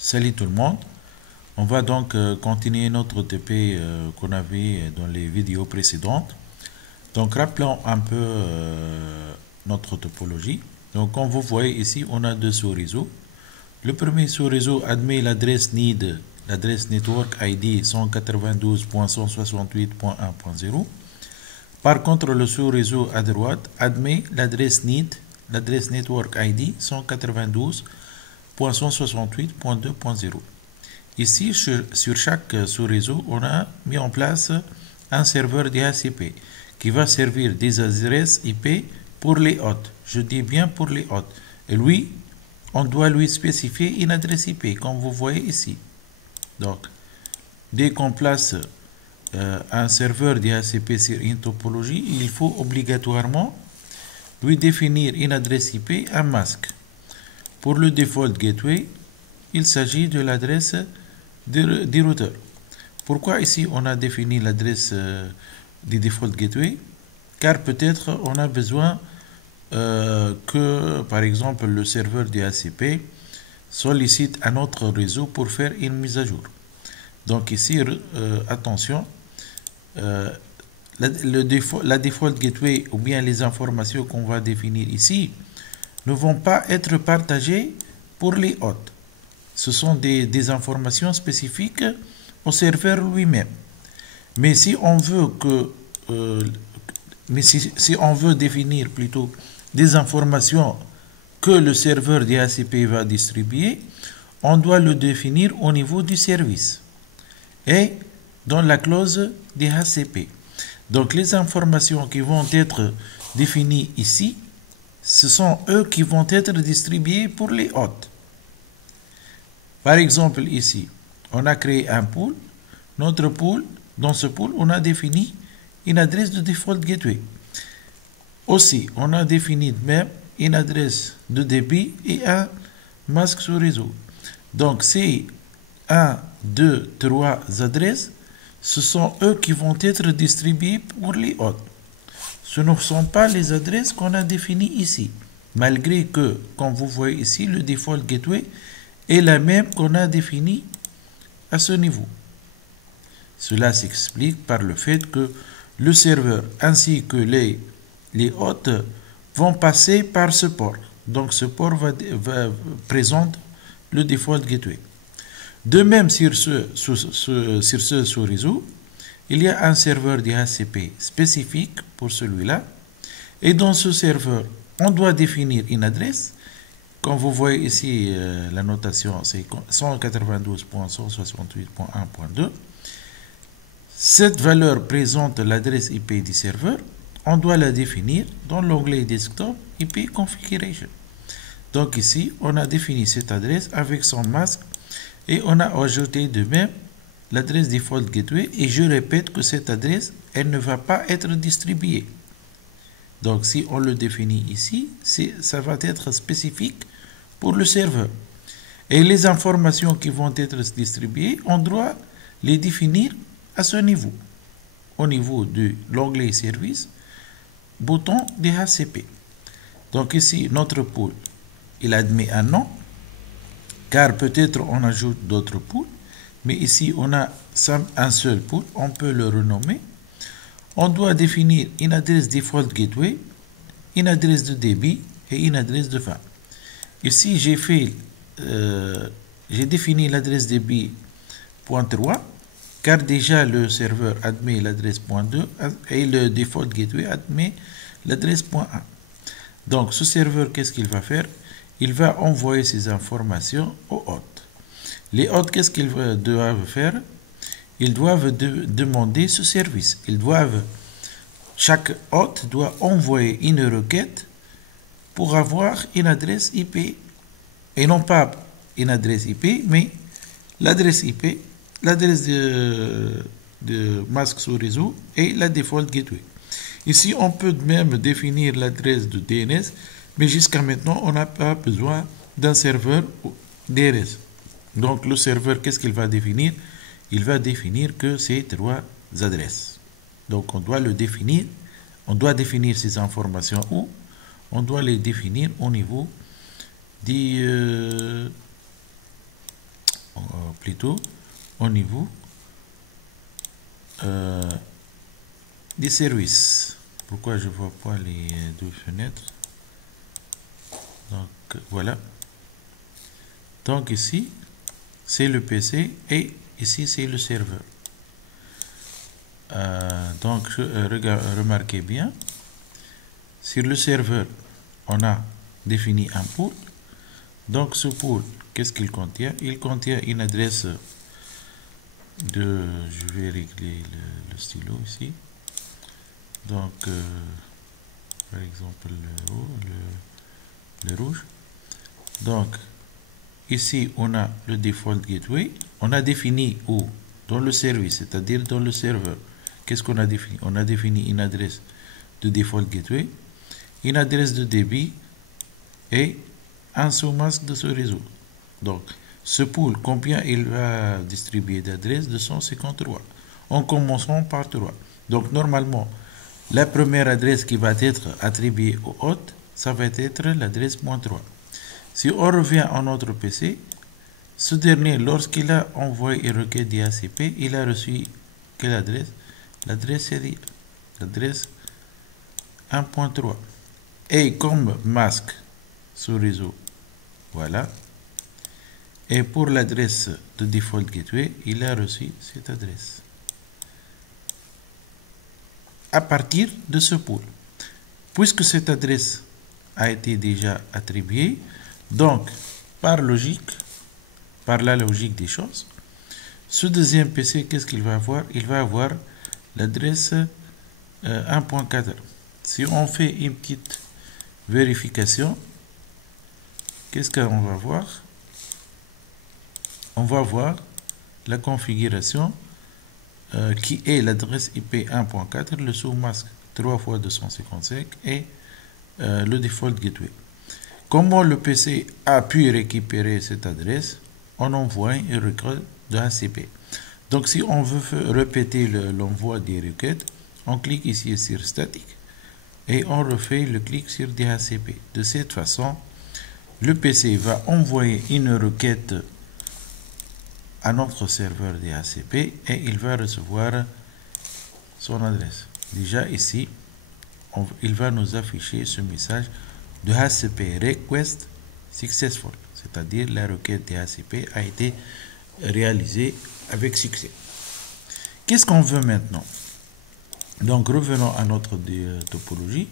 Salut tout le monde. On va donc continuer notre TP qu'on avait dans les vidéos précédentes. Donc rappelons un peu notre topologie. Donc comme vous voyez ici, on a deux sous-réseaux. Le premier sous-réseau admet l'adresse NID, l'adresse Network ID 192.168.1.0. Par contre, le sous-réseau à droite admet l'adresse NID, l'adresse Network ID 192.168.2.0. Ici, sur chaque sous-réseau, on a mis en place un serveur DHCP qui va servir des adresses IP pour les hôtes. Je dis bien pour les hôtes. Et lui, on doit lui spécifier une adresse IP, comme vous voyez ici. Donc, dès qu'on place un serveur DHCP sur une topologie, il faut obligatoirement lui définir une adresse IP, un masque. Pour le default gateway, il s'agit de l'adresse du routeur. Pourquoi ici on a défini l'adresse du default gateway? Car peut-être on a besoin que, par exemple, le serveur DHCP sollicite un autre réseau pour faire une mise à jour. Donc ici, attention, la default gateway ou bien les informations qu'on va définir ici ne vont pas être partagées pour les hôtes. Ce sont des informations spécifiques au serveur lui-même. Mais si on veut si on veut définir plutôt des informations que le serveur DHCP va distribuer, on doit le définir au niveau du service et dans la clause DHCP. Donc les informations qui vont être définies ici, ce sont eux qui vont être distribués pour les hôtes. Par exemple, ici, on a créé un pool. Notre pool, dans ce pool, on a défini une adresse de default gateway. Aussi, on a défini même une adresse de débit et un masque sous réseau. Donc, ces 1, 2, 3 adresses, ce sont eux qui vont être distribués pour les hôtes. Ce ne sont pas les adresses qu'on a définies ici. Malgré que, comme vous voyez ici, le default gateway est la même qu'on a définie à ce niveau. Cela s'explique par le fait que le serveur ainsi que les hôtes vont passer par ce port. Donc ce port présente le default gateway. De même, sur ce sous-réseau, il y a un serveur DHCP spécifique pour celui-là. Et dans ce serveur, on doit définir une adresse. Comme vous voyez ici, la notation, c'est 192.168.1.2. Cette valeur présente l'adresse IP du serveur. On doit la définir dans l'onglet Desktop IP Configuration. Donc ici, on a défini cette adresse avec son masque et on a ajouté de même l'adresse default gateway. Et je répète que cette adresse, elle ne va pas être distribuée. Donc si on le définit ici, ça va être spécifique pour le serveur. Et les informations qui vont être distribuées, on doit les définir à ce niveau. Au niveau de l'onglet service, bouton DHCP. Donc ici, notre pool, il admet un nom, car peut-être on ajoute d'autres pools, mais ici on a un seul pool, on peut le renommer. On doit définir une adresse default gateway, une adresse de débit et une adresse de fin. Ici, j'ai défini l'adresse débit .3, car déjà le serveur admet l'adresse .2 et le default gateway admet l'adresse .1. Donc, ce serveur, qu'est-ce qu'il va faire? Il va envoyer ces informations aux hôtes. Les hôtes, qu'est-ce qu'ils doivent faire? Ils doivent demander ce service. Chaque hôte doit envoyer une requête pour avoir une adresse IP. Et non pas une adresse IP, mais l'adresse IP, l'adresse de masque sous réseau et la default gateway. Ici, on peut même définir l'adresse de DNS, mais jusqu'à maintenant, on n'a pas besoin d'un serveur DNS. Donc, le serveur, qu'est-ce qu'il va définir? Il va définir que c'est 3 adresses. Donc, on doit le définir. On doit définir ces informations où? On doit les définir au niveau plutôt au niveau des services. Pourquoi je ne vois pas les deux fenêtres? Donc voilà. Donc ici, c'est le PC et ici, c'est le serveur. Donc, remarquez bien, sur le serveur, on a défini un pool. Donc, ce pool, qu'est-ce qu'il contient? Il contient une adresse de... Je vais régler le stylo ici. Donc, par exemple, le rouge. Donc, ici, on a le default gateway. On a défini où? Dans le service, c'est-à-dire dans le serveur. Qu'est-ce qu'on a défini? On a défini une adresse de default gateway, une adresse de débit et un sous-masque de ce réseau. Donc, ce pool, combien il va distribuer d'adresses? 253. En commençant par 3. Donc, normalement, la première adresse qui va être attribuée au hôte, ça va être l'adresse -3. Si on revient à notre PC, ce dernier, lorsqu'il a envoyé une requête DHCP, il a reçu quelle adresse? L'adresse série, l'adresse 1.3. Et comme masque sous réseau, voilà. Et pour l'adresse de default gateway, il a reçu cette adresse. À partir de ce pool. Puisque cette adresse a été déjà attribuée, donc par logique, par la logique des choses, ce deuxième PC, qu'est-ce qu'il va avoir? Il va avoir l'adresse 1.4. Si on fait une petite vérification, qu'est-ce qu'on va voir? On va voir la configuration qui est l'adresse IP 1.4, le sous-masque 3 fois 255 et le default gateway. Comment le PC a pu récupérer cette adresse? On envoie une requête de HCP. Donc si on veut répéter l'envoi des requêtes, on clique ici sur statique et on refait le clic sur DHCP. De cette façon, le PC va envoyer une requête à notre serveur DHCP et il va recevoir son adresse. Déjà ici, il va nous afficher ce message de HCP request successful, c'est-à-dire la requête DHCP a été réalisée avec succès. Qu'est-ce qu'on veut maintenant? Donc revenons à notre topologie.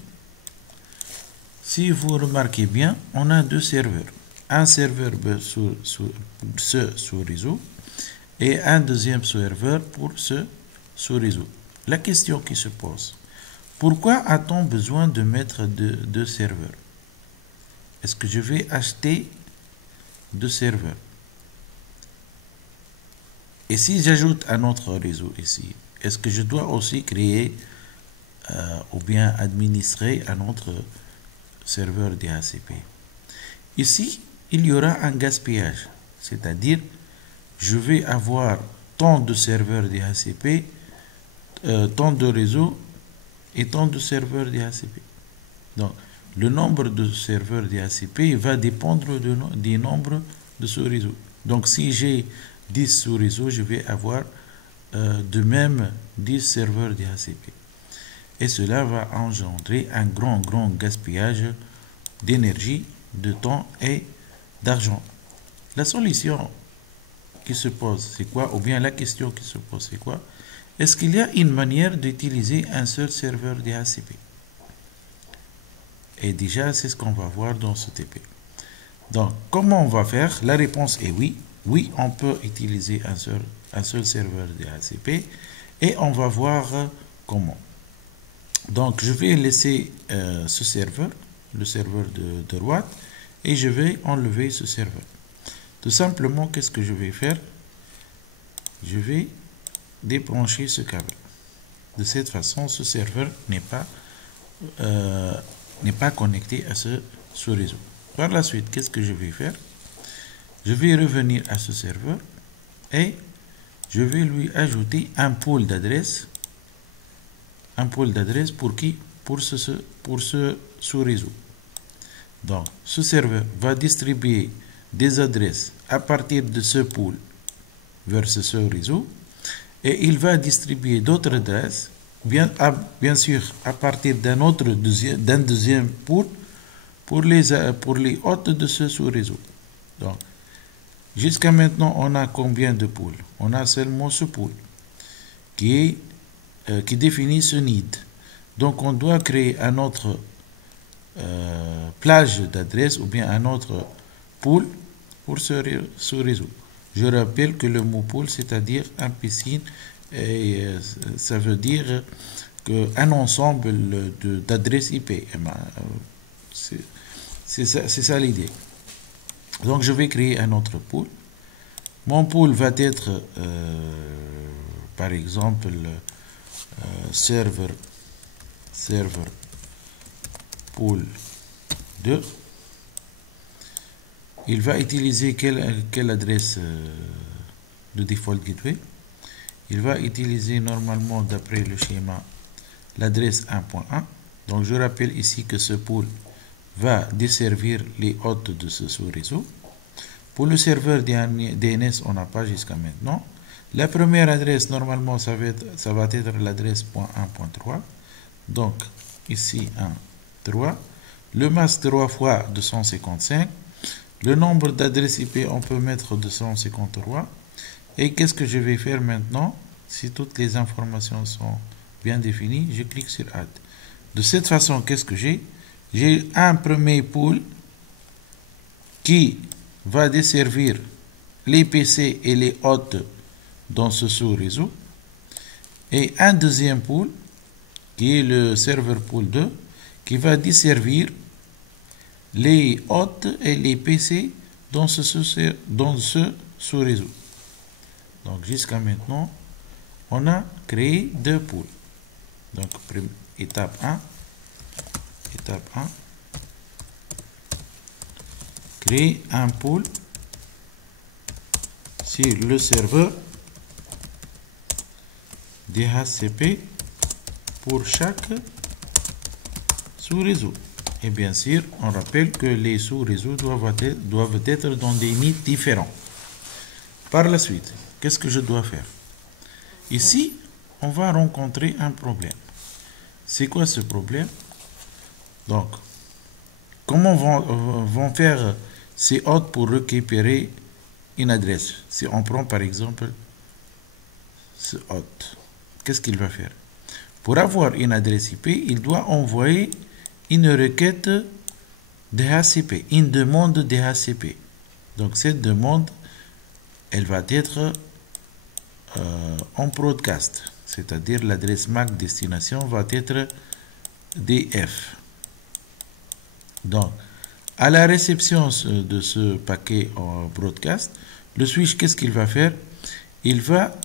Si vous remarquez bien, on a deux serveurs. Un serveur sous réseau et un deuxième serveur pour ce sous-réseau. La question qui se pose, pourquoi a-t-on besoin de mettre deux serveurs? Est-ce que je vais acheter deux serveurs? Et si j'ajoute un autre réseau ici, est-ce que je dois aussi créer ou bien administrer un autre serveur DHCP? Ici, il y aura un gaspillage, c'est-à-dire je vais avoir tant de serveurs DHCP, tant de réseaux et tant de serveurs DHCP. Donc, le nombre de serveurs DHCP va dépendre du nombre de sous-réseaux. Donc, si j'ai 10 sous-réseaux, je vais avoir de même 10 serveurs DHCP. Et cela va engendrer un grand gaspillage d'énergie, de temps et d'argent. La solution qui se pose, c'est quoi? Ou bien la question qui se pose, c'est quoi? Est-ce qu'il y a une manière d'utiliser un seul serveur DHCP? Et déjà, c'est ce qu'on va voir dans ce TP. Donc, comment on va faire? La réponse est oui. Oui, on peut utiliser un seul serveur DHCP et on va voir comment. Donc, je vais laisser ce serveur, le serveur de droite, et je vais enlever ce serveur. Tout simplement, qu'est-ce que je vais faire? Je vais débrancher ce câble. De cette façon, ce serveur n'est pas connecté à ce sous-réseau. Par la suite, qu'est-ce que je vais faire? Je vais revenir à ce serveur et je vais lui ajouter un pool d'adresses. Un pool d'adresses pour qui? Pour ce sous-réseau. Donc, ce serveur va distribuer des adresses à partir de ce pool vers ce réseau et il va distribuer d'autres adresses, bien sûr à partir d'un deuxième pool pour les hôtes de ce sous-réseau. Donc, jusqu'à maintenant, on a combien de pools? On a seulement ce pool qui définit ce need. Donc, on doit créer un autre plage d'adresse ou bien un autre pool pour ce réseau. Je rappelle que le mot pool, c'est-à-dire un piscine, et ça veut dire qu'un ensemble d'adresses IP. C'est ça l'idée. Donc je vais créer un autre pool. Mon pool va être, par exemple, serveur pool 2. Il va utiliser quelle adresse de default gateway? Il va utiliser normalement, d'après le schéma, l'adresse 1.1. Donc je rappelle ici que ce pool va desservir les hôtes de ce sous-réseau. Pour le serveur DNS, on n'a pas jusqu'à maintenant. La première adresse, normalement, ça va être l'adresse .1.3. Donc ici 1, 3. Le masque 3 fois 255. Le nombre d'adresses IP, on peut mettre 253. Et qu'est-ce que je vais faire maintenant? Si toutes les informations sont bien définies, je clique sur Add. De cette façon, qu'est-ce que j'ai? J'ai un premier pool qui va desservir les PC et les hôtes dans ce sous-réseau. Et un deuxième pool, qui est le serveur pool 2, qui va desservir les hôtes et les PC dans ce sous-réseau. Donc jusqu'à maintenant, on a créé deux pools. Donc étape 1, créer un pool sur le serveur DHCP pour chaque sous-réseau. Et bien sûr, on rappelle que les sous-réseaux doivent être dans des nids différents. Par la suite, qu'est-ce que je dois faire? Ici, on va rencontrer un problème. C'est quoi ce problème? Donc, comment vont faire ces hôtes pour récupérer une adresse? Si on prend par exemple ce hôte, qu'est-ce qu'il va faire? Pour avoir une adresse IP, il doit envoyer une requête DHCP, une demande DHCP. Donc cette demande, elle va être en broadcast, c'est-à-dire l'adresse MAC destination va être DF. Donc, à la réception de ce paquet en broadcast, le switch, qu'est-ce qu'il va faire? Il va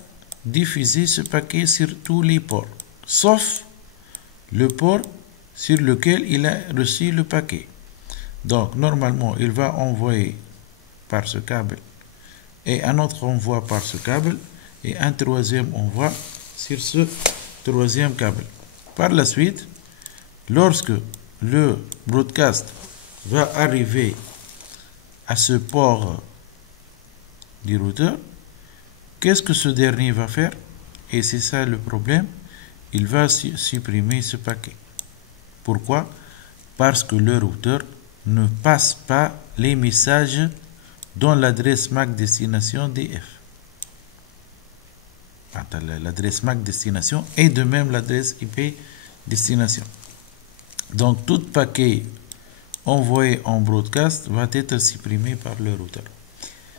diffuser ce paquet sur tous les ports, sauf le port sur lequel il a reçu le paquet. Donc, normalement, il va envoyer par ce câble et un autre envoi par ce câble et un troisième envoi sur ce troisième câble. Par la suite, lorsque le broadcast va arriver à ce port du routeur, qu'est-ce que ce dernier va faire? Et c'est ça le problème, il va supprimer ce paquet. Pourquoi? Parce que le routeur ne passe pas les messages dans l'adresse MAC destination DF. L'adresse MAC destination et de même l'adresse IP destination. Donc tout paquet envoyé en broadcast va être supprimé par le routeur.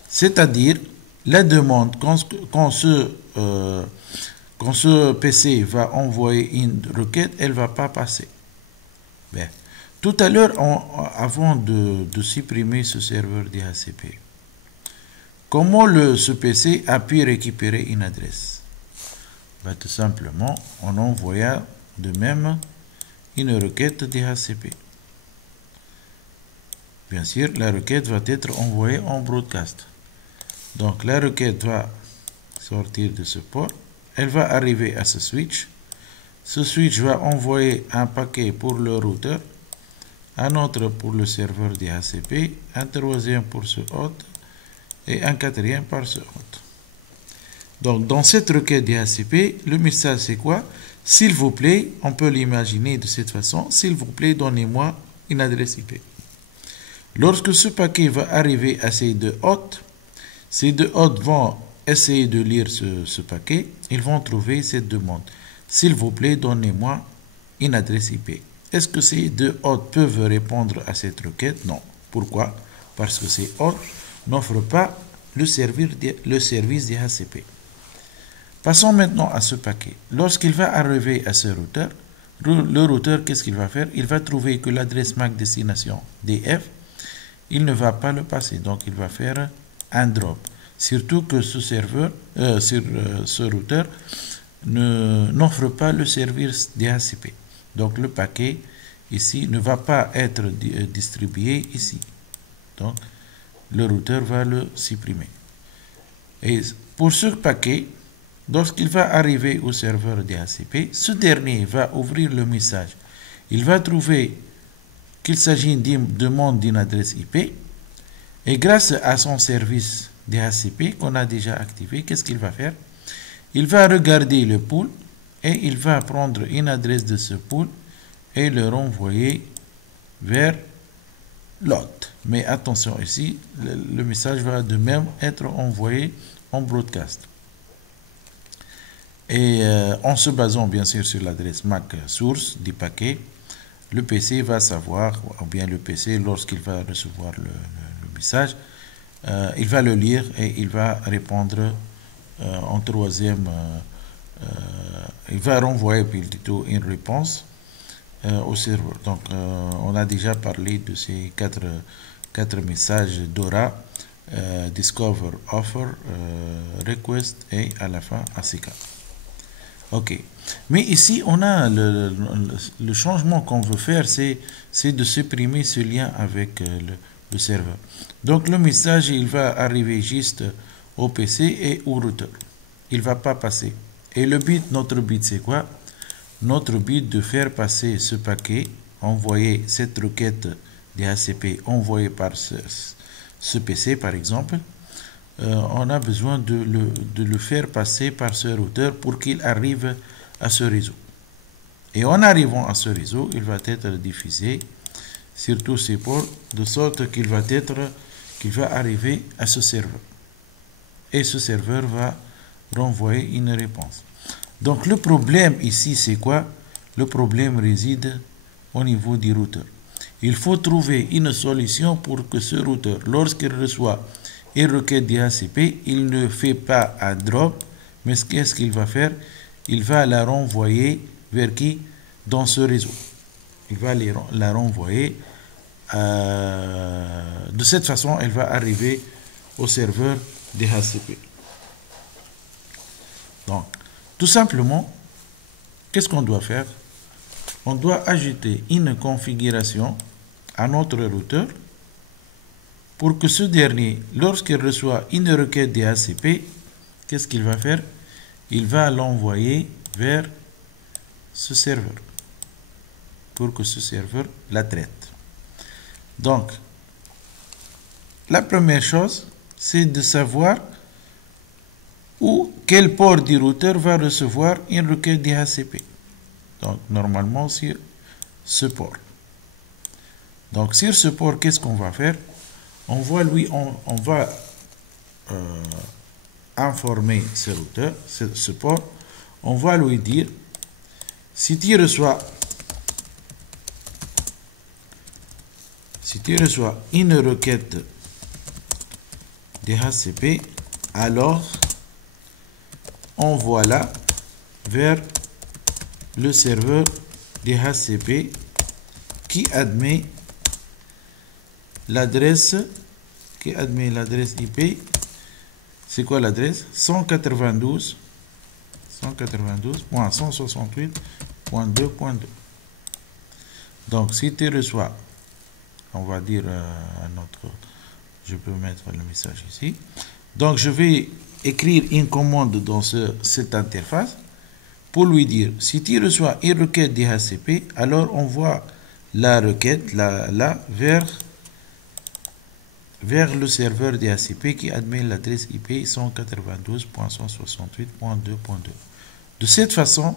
C'est-à-dire la demande quand ce PC va envoyer une requête, elle ne va pas passer. Bien. Tout à l'heure, avant de supprimer ce serveur DHCP, comment ce PC a pu récupérer une adresse? Ben, tout simplement, en envoyant de même une requête DHCP. Bien sûr, la requête va être envoyée en broadcast. Donc, la requête va sortir de ce port. Elle va arriver à ce switch. Ce switch va envoyer un paquet pour le routeur, un autre pour le serveur DHCP, un troisième pour ce hôte et un quatrième par ce hôte. Donc, dans cette requête DHCP, le message c'est quoi? S'il vous plaît, on peut l'imaginer de cette façon, s'il vous plaît, donnez-moi une adresse IP. Lorsque ce paquet va arriver à ces deux hôtes vont essayer de lire ce paquet, ils vont trouver cette demande. S'il vous plaît, donnez-moi une adresse IP. Est-ce que ces deux hôtes peuvent répondre à cette requête? Non. Pourquoi? Parce que ces hôtes n'offrent pas le service DHCP. Passons maintenant à ce paquet. Lorsqu'il va arriver à ce routeur, le routeur, qu'est-ce qu'il va faire? Il va trouver que l'adresse MAC destination DF, il ne va pas le passer. Donc, il va faire un drop. Surtout que ce serveur, ce routeur n'offre pas le service DHCP. Donc, le paquet ici ne va pas être distribué ici. Donc, le routeur va le supprimer. Et pour ce paquet, lorsqu'il va arriver au serveur DHCP, ce dernier va ouvrir le message. Il va trouver qu'il s'agit d'une demande d'une adresse IP. Et grâce à son service DHCP qu'on a déjà activé, qu'est-ce qu'il va faire? Il va regarder le pool et il va prendre une adresse de ce pool et le renvoyer vers l'hôte. Mais attention ici, le message va de même être envoyé en broadcast. Et en se basant bien sûr sur l'adresse MAC source du paquet, le PC va savoir, ou bien le PC, lorsqu'il va recevoir le message, il va le lire et il va répondre en troisième, il va renvoyer plutôt une réponse au serveur. Donc, on a déjà parlé de ces quatre messages DORA, Discover, Offer, Request et à la fin ACK. Ok. Mais ici, on a le changement qu'on veut faire, c'est de supprimer ce lien avec le serveur. Donc, le message, il va arriver juste au PC et au routeur. Il ne va pas passer. Et le but, notre but, c'est quoi? Notre but de faire passer ce paquet, envoyer cette requête DHCP envoyée par ce PC, par exemple, on a besoin de le faire passer par ce routeur pour qu'il arrive à ce réseau. Et en arrivant à ce réseau, il va être diffusé sur tous ces ports, de sorte qu'il va arriver à ce serveur. Et ce serveur va renvoyer une réponse. Donc le problème ici, c'est quoi? Le problème réside au niveau du routeur. Il faut trouver une solution pour que ce routeur, lorsqu'il reçoit une requête DHCP, il ne fait pas un drop, mais qu'est-ce qu'il va faire? Il va la renvoyer vers qui? Dans ce réseau. Il va la renvoyer. De cette façon, elle va arriver au serveur DHCP. Donc, tout simplement, qu'est-ce qu'on doit faire? On doit ajouter une configuration à notre routeur pour que ce dernier, lorsqu'il reçoit une requête DHCP, qu'est-ce qu'il va faire? Il va l'envoyer vers ce serveur pour que ce serveur la traite. Donc, la première chose, c'est de savoir quel port du routeur va recevoir une requête DHCP. Donc, normalement, sur ce port. Donc, sur ce port, qu'est-ce qu'on va faire? On va informer ce routeur, ce port. On va lui dire, si tu reçois une requête DHCP, alors envoie-la vers le serveur DHCP qui admet l'adresse IP. C'est quoi l'adresse? 192.168.2.2. Donc si tu reçois, on va dire je peux mettre le message ici. Donc je vais écrire une commande dans cette interface pour lui dire, si tu reçois une requête DHCP, alors envoie la requête là vers vers le serveur DHCP qui admet l'adresse IP 192.168.2.2. De cette façon,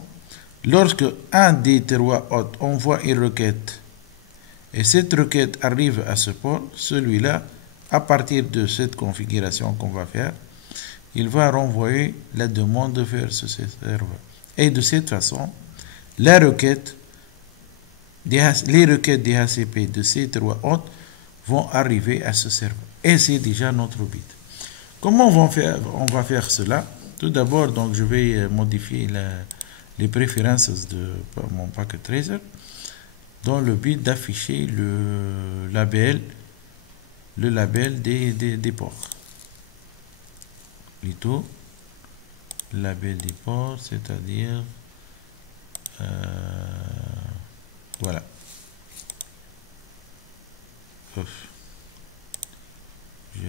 lorsque un des trois hôtes envoie une requête et cette requête arrive à ce port, celui-là, à partir de cette configuration qu'on va faire, il va renvoyer la demande vers ce serveur. Et de cette façon, les requêtes DHCP de ces trois hôtes vont arriver à ce serveur. Et c'est déjà notre bit. Comment on va faire cela? Tout d'abord, donc, je vais modifier les préférences de mon packet tracer dans le but d'afficher le label des ports. Plutôt, label des ports, c'est-à-dire voilà. Je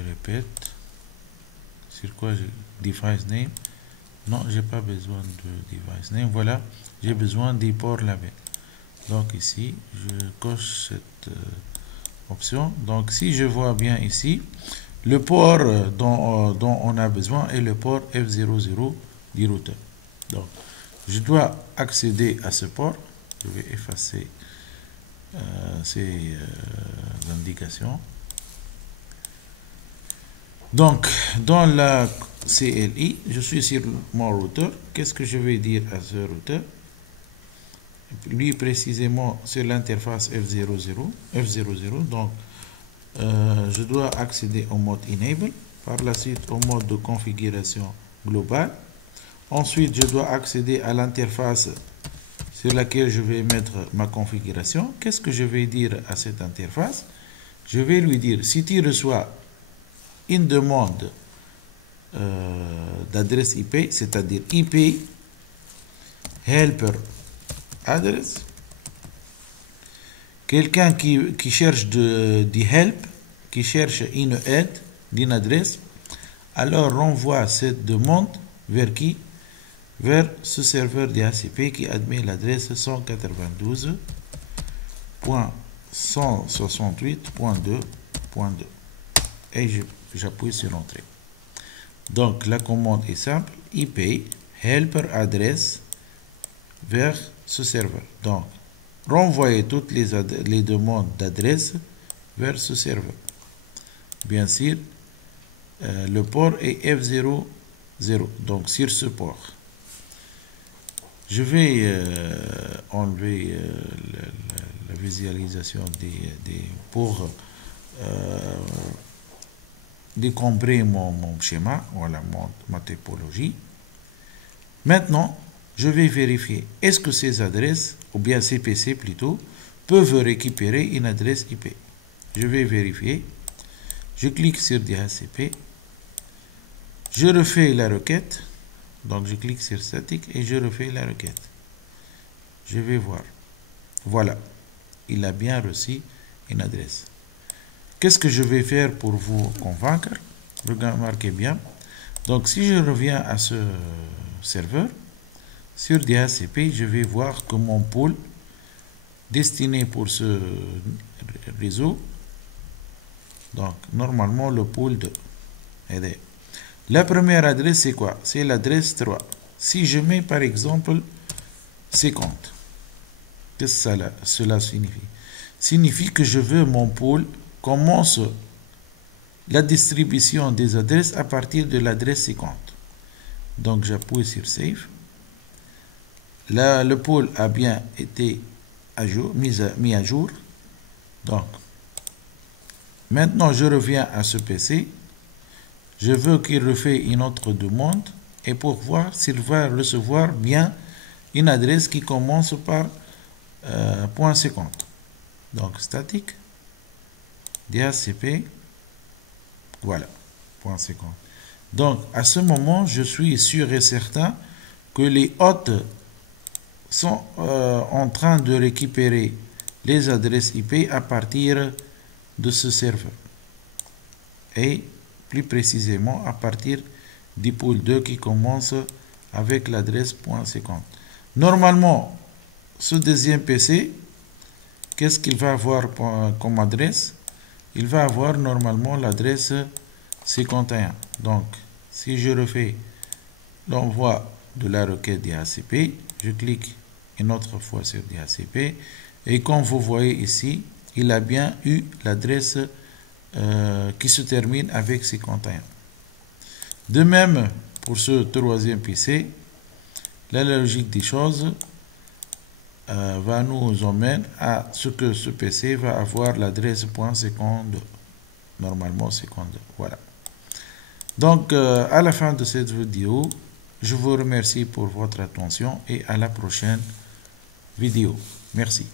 répète. Sur quoi device name? Non, j'ai pas besoin de device name. Voilà, j'ai besoin des ports label. Donc ici, je coche cette option. Donc si je vois bien ici, le port dont on a besoin est le port F00 du routeur. Donc je dois accéder à ce port. Je vais effacer ces indications. Donc, dans la CLI, je suis sur mon routeur. Qu'est-ce que je vais dire à ce routeur? Lui, précisément, sur l'interface F00. Donc, je dois accéder au mode Enable. Par la suite, au mode de configuration globale. Ensuite, je dois accéder à l'interface sur laquelle je vais mettre ma configuration. Qu'est-ce que je vais dire à cette interface? Je vais lui dire, si tu reçois une demande d'adresse IP, c'est-à-dire IP helper address, quelqu'un qui cherche du help, qui cherche une aide d'une adresse, alors renvoie cette demande vers qui? Vers ce serveur DHCP qui admet l'adresse 192.168.2.2 et j'appuie sur Entrée. Donc la commande est simple, IP helper address vers ce serveur. Donc renvoyer toutes les demandes d'adresse vers ce serveur. Bien sûr, le port est F00, donc sur ce port. Je vais enlever la visualisation pour décombrer mon schéma, voilà ma topologie. Maintenant, je vais vérifier est-ce que ces adresses, ou bien ces PC plutôt, peuvent récupérer une adresse IP. Je vais vérifier. Je clique sur DHCP. Je refais la requête. Donc je clique sur statique et je refais la requête. Je vais voir. Voilà. Il a bien reçu une adresse. Qu'est-ce que je vais faire pour vous convaincre? Remarquez bien. Donc si je reviens à ce serveur, sur DHCP, je vais voir que mon pool destiné pour ce réseau, donc normalement le pool de la première adresse c'est quoi? C'est l'adresse 3. Si je mets par exemple 50, qu'est-ce que cela signifie? Signifie que je veux mon pool commence la distribution des adresses à partir de l'adresse 50. Donc j'appuie sur Save. Là, le pool a bien été mis à jour. Donc, maintenant je reviens à ce PC. Je veux qu'il refait une autre demande et pour voir s'il va recevoir bien une adresse qui commence par .50. Donc statique DHCP, voilà, .50. Donc à ce moment, je suis sûr et certain que les hôtes sont en train de récupérer les adresses IP à partir de ce serveur. Et plus précisément à partir du pool 2 qui commence avec l'adresse .50. Normalement, ce deuxième PC, qu'est-ce qu'il va avoir comme adresse? il va avoir normalement l'adresse 51. Donc, si je refais l'envoi de la requête DHCP, je clique une autre fois sur DHCP et comme vous voyez ici, il a bien eu l'adresse qui se termine avec 51. De même, pour ce troisième PC, la logique des choses va nous emmener à ce que ce PC va avoir l'adresse .52, normalement 52. Voilà. Donc, à la fin de cette vidéo, je vous remercie pour votre attention et à la prochaine vidéo. Merci.